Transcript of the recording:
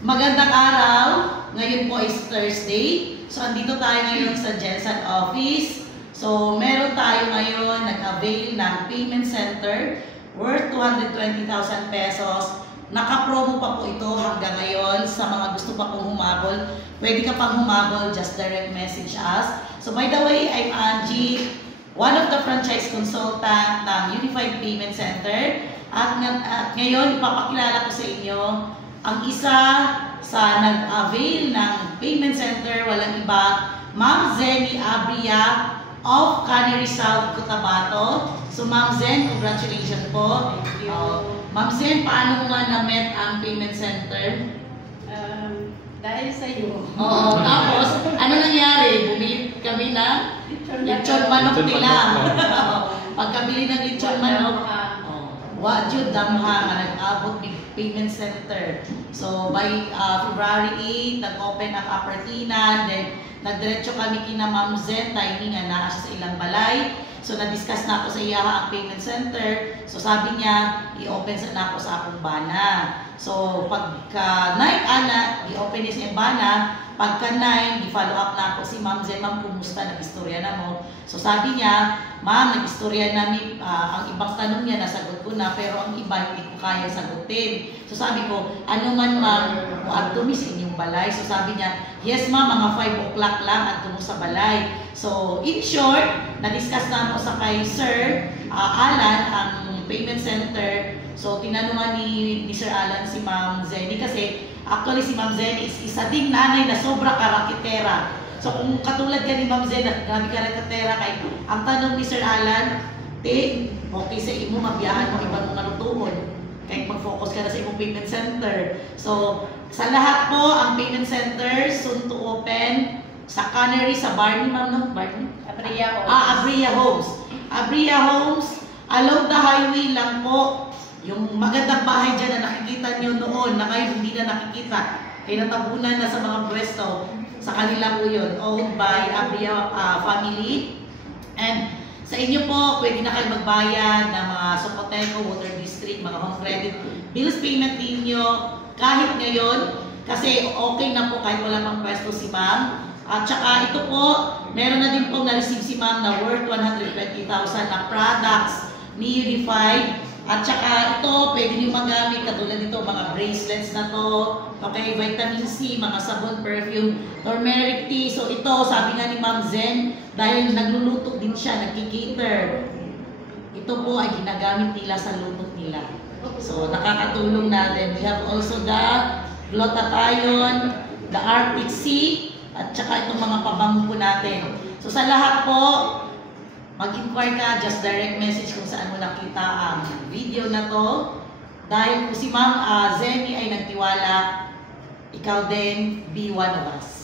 Magandang araw. Ngayon po is Thursday. So, andito tayo ngayon sa Jensen office. So, meron tayo ngayon nag-avail ng payment center worth 220,000 pesos. Naka-promo pa po ito hanggang ngayon sa mga gusto pa pong humabol. Pwede ka pang humabol, just direct message us. So, by the way, I'm Angie, one of the franchise consultant ng Unified Payment Center. At ngayon, ipapakilala ko sa inyo ang isa sa nag-avail ng payment center, walang iba, Ma'am Zenny Abria of Canary South, Cotabato. So, Ma'am Zen, congratulations po. Thank you. Ma'am Zen, paano mo nga na-met ang payment center? Dahil sa iyo. Oo, tapos, ano nangyari? Bumili kami na lechon manok nila. Pagkabili ng lechon manok, wadyo damha nga nag-abot ng payment center. So, by February 8, nag-open ang Apertina, then nagdiretso kami kina Ma'am Zen, timing nga na sa ilang balay. So, na-discuss na ako sa iya ang payment center. So, sabi niya, i-open na ako sa akong bana. So, pagka 9, i-open niya sa iyang bana. Pagka 9, i-follow up na ako si Ma'am Zen. Ma'am, kumusta? Nag-istorya na mo. So, sabi niya, Ma'am, nag-istorya namin. Ang ibang tanong niya, nasagot ko na. Pero ang iba, hindi ko kaya sagutin. So, sabi ko, ano man Ma'am, adto mi sa inyong balay. So, sabi niya, yes Ma'am, mga 5 o'clock lang adto mo sa balay. So, in short, na-discuss na ako sa kay Sir Alan, ang payment center. So, tinanungan ni Sir Alan si Ma'am Zenny kasi actually si Ma'am Zenny is isa ding nanay na sobra karakitera. So, kung katulad ka ni Ma'am Zenny, grabe karakitera kay ang tanong ni Sir Alan, okay sa imo, mabiyahan mo ibang mga lutuon. Kahit mag-focus ka na sa imong payment center. So, sa lahat po, ang payment center soon to open sa Canary, sa Barney, Ma'am, no? Barney? Abria Homes. Abria Homes. Abria Homes, along the highway lang po. Yung magandang bahay dyan na nakikita nyo noon, na ngayon hindi na nakikita. Kaya natabunan na sa mga pwesto. Sa kanila po yun, owned by Abria family. And sa inyo po, pwede na kayo magbayad ng mga Socoteco, Water District, mga home credit, bills payment ninyo kahit ngayon. Kasi okay na po kahit wala pang pwesto si Ma'am. At saka ito po, meron na din pong na-receive si Ma'am na worth 120,000 na products ni Unified. At saka ito, pwede nyo magamit katulad nito, mga bracelets na to, okay, vitamin C, mga sabon, perfume, turmeric tea. So ito, sabi nga ni Ma'am Zen, dahil nagluluto din siya, nagkikater. Ito po ay ginagamit nila sa luto nila. So nakakatulong natin. We have also the glutathione, the Arctic Sea, at saka itong mga pabango po natin. So sa lahat po, mag-inquire ka, just direct message kung saan mo nakita ang video na to. Dahil kung si Ma'am Zenny ay nagtiwala, ikaw din, be one of us.